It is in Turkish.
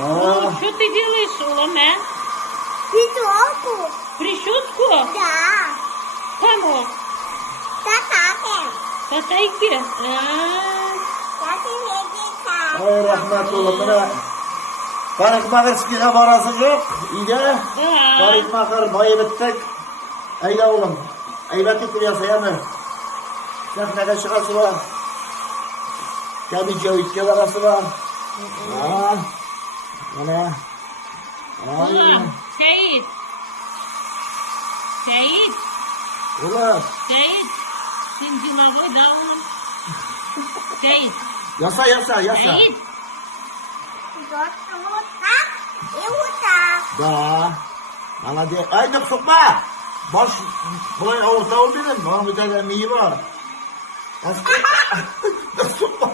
А, Що ти робиш, Оламе? Придурку. Прищотку? Да. Кому? Татаке. Татайки? Tatı yediyse. Ay rahmet oğlum bana. Parikmakırski'ye barası yok. İyi. Parikmakır bayı bittik. Eyle oğlum. Eybeti kuryası yanı. Sefnede çıkası var. Kendi cevitke varası var. Aa. Ana. Ay. Ulan, Seyit. Seyit. Ulan. Seyit. Şimdi lavoy da onu. Seyit. Yasa yasa yasa. Seyit. Yutmuta. Yuta. Da. Ana de. Ay yok sokma. Baş. Buraya orta ol benim. Bana bir tane iyi var. Yok sokma.